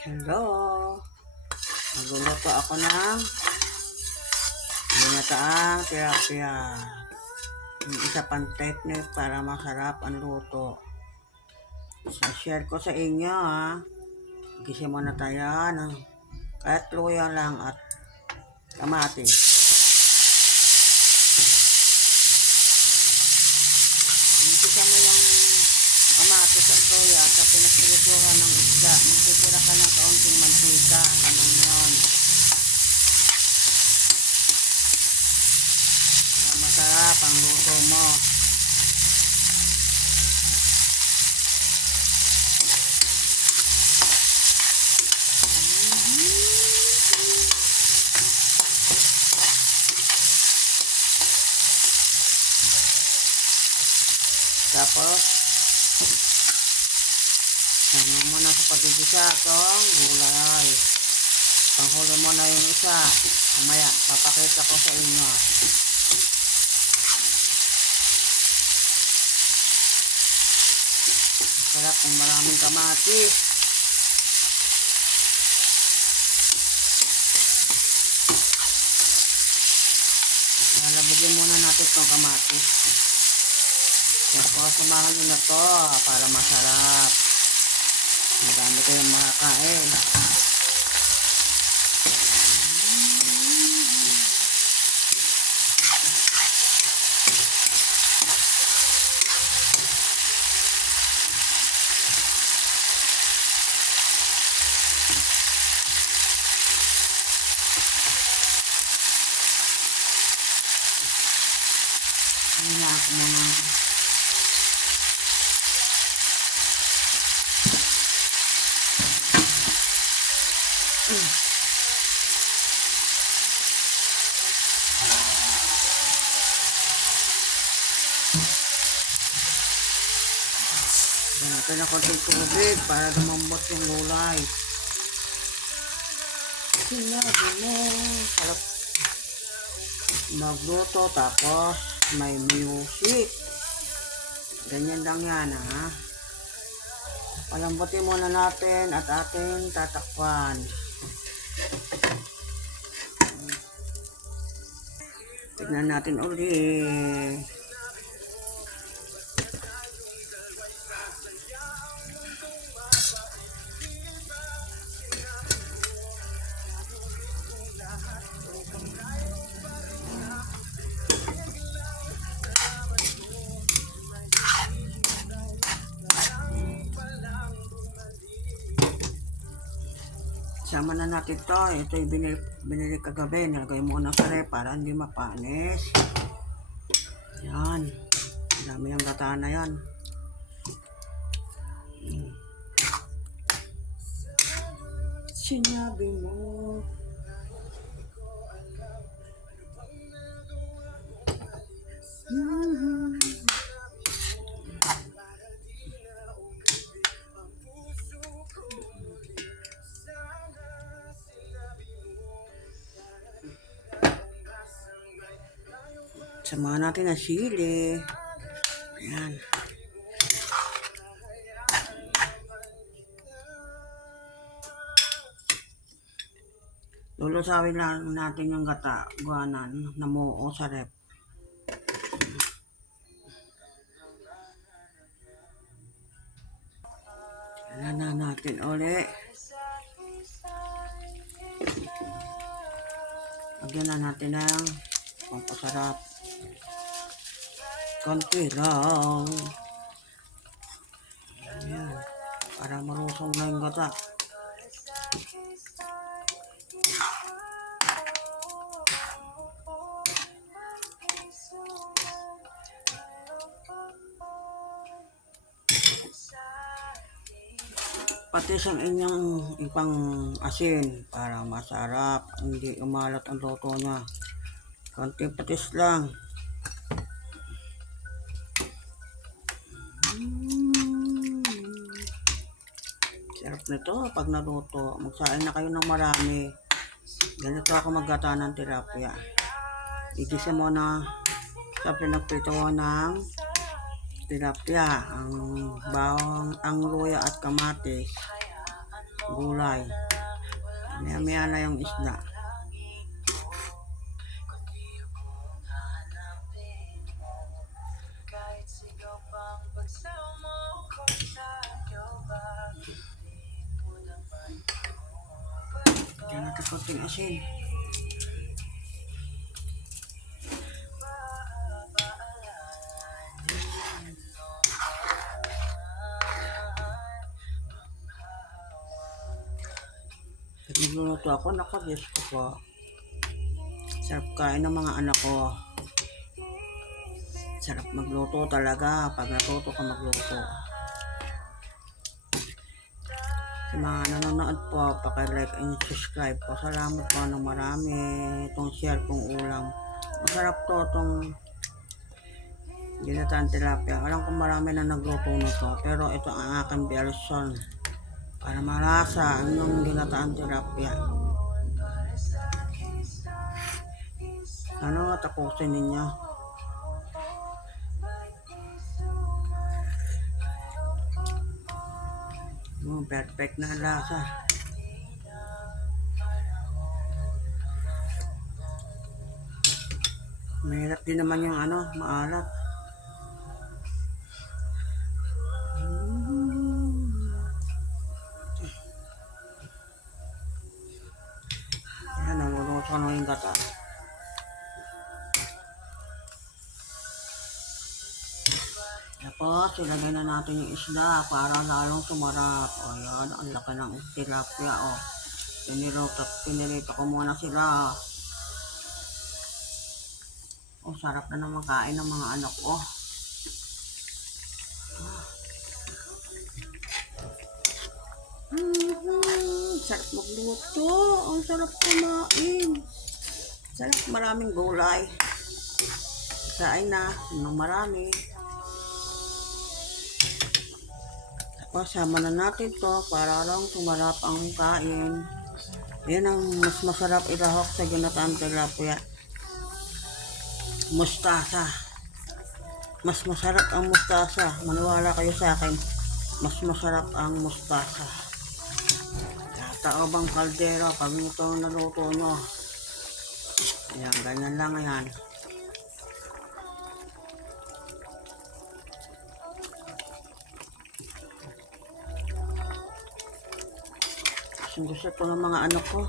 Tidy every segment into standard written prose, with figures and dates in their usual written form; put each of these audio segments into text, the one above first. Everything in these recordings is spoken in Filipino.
Hello! Nagluluto ako ng ginataang tilapia. Yung isa pang technique para masarap ang luto. Share ko sa inyo Gisa muna tayo ng kahit luya lang at kamatis. Gisa mo yung kamatis at luya sa pinagtulutuhan ng isda. Magtitira ka ng kaunting mantika. Ganun yun. Masarap ang luto mo. Tapos ano mo na sa pagigisa itong gulay. Panghuli mo na yung isa. Mamaya papakita ko sa inyo. Sarap ng maraming kamatis. Lalabugin muna natin itong kamatis. Tapos sumahan nyo na to para masarap. Marami kayong makakain. Hina ako muna. Yan natin na konting tubig para lumambot yung gulay. Sinabi mo, sarap magluto tapos may music. Ganyan lang yan Palambutin muna natin at ating tatakpan. Tignan natin ulit. Sama na natin to. Ito yung binili kagabi. Nalagay muna sa rep para hindi mapanis. Yan. Dami ng gata na yan. Sinabi mo. Samahan natin ang sili. Ayan. Lulusawin lang natin yung gata. Guanan na muo sa rep. Ayan na natin ulit. Lagyan na natin ng pampasarap. Konti lang. Ayan. Para marusong na yung gata. Pati sa inyong ipang asin para masarap. Hindi umalat ang luto niya. Konting patis lang. Sarap nito pag naluto. Magsain na kayo ng marami. Ganito ako maggata ng tilapia. Igisa mo na sa pinagprito ng tilapia, ang bawang, ang luya at kamatis. gulay. Maya-maya na yung isda. Diyan natin konting asin. Pag nagluluto ako, naku, Diyos ko po. Sarap kain ng mga anak ko. Sarap magluto talaga pag natuto ka magluto. Sa mga nanonood po, paki-like and subscribe po. Salamat po ng marami. Itong share kong ulam. Masarap to itong ginataan tilapia. Alam ko marami na nagluto na to. Pero ito ang aking version. Para malasa ang yung ginataan tilapia. Ano tapusin ninyo? Perfect na ang lasa. Mahirap din naman yung maalat. Yan, naluluto na yung gata. Tapos, ilagay na natin yung isda para lalong sumarap. O yan, ang laki ng tilapia. O, pinirito ko muna sila. O, sarap na naman kain ng mga anak ko. Sarap magluto. Ang sarap kumain. Sarap, maraming gulay. Kain na ng marami. Tapos, sama na natin to para lang sumarap ang kain. Yan ang mas masarap ilahok sa ginataan tilapia. Mustasa. Mas masarap ang mustasa. Maniwala kayo sa akin. Mas masarap ang mustasa. Tataobang kaldero pag ito naluto nyo. Ayan, ganyan lang yan. Gusto ito ng mga anak ko.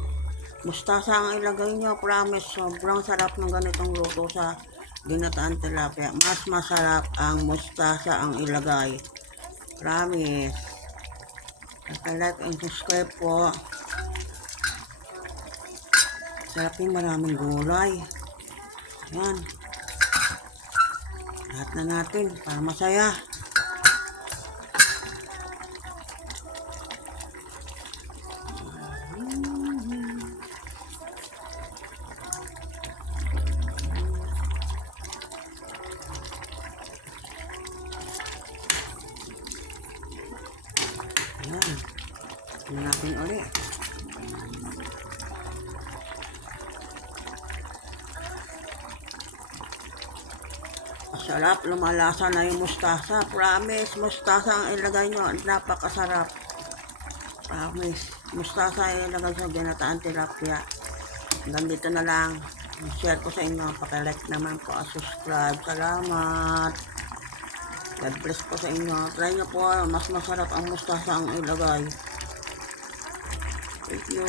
Mustasa ang ilagay nyo, promise. Sobrang sarap ng ganitong luto sa ginataan tilapia. Mas masarap ang mustasa ang ilagay. Promise. Like and subscribe po. Sarap yung maraming gulay. Ayan. Lahat na natin para masaya. Ayan. Tingnan natin ulit. Masarap, lumalasa na yung mustasa. Promise, mustasa ang ilagay nyo. Napakasarap. Promise. Mustasa ang ilagay sa ginataan tilapia. Hanggang dito na lang. Share ko sa inyo. Pakilike naman po at subscribe. Salamat. God bless po sa inyo. Try nyo po. Mas masarap ang mustasa ang ilagay. Thank you.